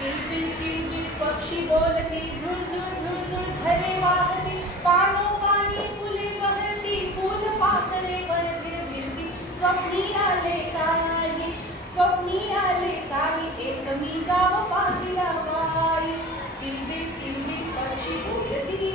किलबिल पक्षी बोलती, झुळझुळ झुळझुळ घरे वाहती, पाणी फुले बहरती, फूल पाखरे वरती फिरती, स्वप्नी आले काही, एक मी गाव पाहिला बाई. किलबिल पक्षी बोलती,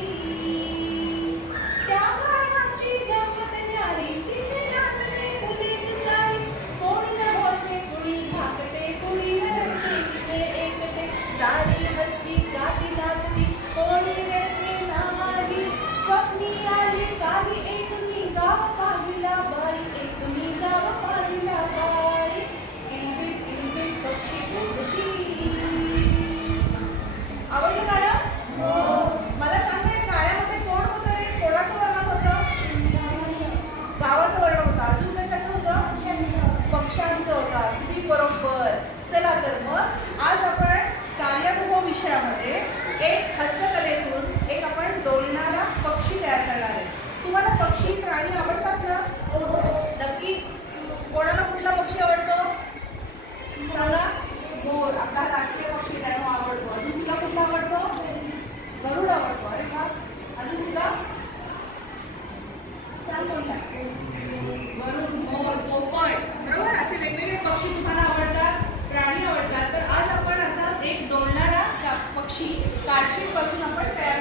त्या गावाची गंमत न्यारी, तिथे नाचते मुलीच सारी, कोणी न बोलते, कुणी झाकते, कुणी रडते, तिथे एकटे, सारी हसती, गाती नाचती, कोणी रडते नाही. स्वप्नी आले काही, एक मी गाव पाहिला बाई, एक मी गाव पाहिला बाई. किलबिल पक्षी बोलती. आवडलं गाणं? मला सांग, गाण्यामध्ये कोण होतं रे? कोणाचं वर्णन होतं? गावाचं वर्णन होतं. अजून कशाचं होतं? पक्ष्यांचं होतं. अगदी बरोबर. चला तर मग आज आपण कार्यानुभव विषयामध्ये एक हस्तकलेतून एक आपण डोलणारा पक्षी तयार करणार आहे. तुम्हाला पक्षी प्राणी आवडतात ना? नक्की. कोणाला कुठला पक्षी आवडतो? कोणाला? मोर. आपला राष्ट्रीय पक्षी त्याला आवडतो. अजून तुला कुठला आवडतो? गरुड आवडतो. अरे वा. अजून तुला सांग कोणता? गरुड, मोर, पोपट. बरोबर. असे वेगवेगळे पक्षी तुम्हाला आवडतात, प्राणी आवडतात. तर आज आपण असा एक डोलणारा पक्षी कार्डशीट पासून आपण तयार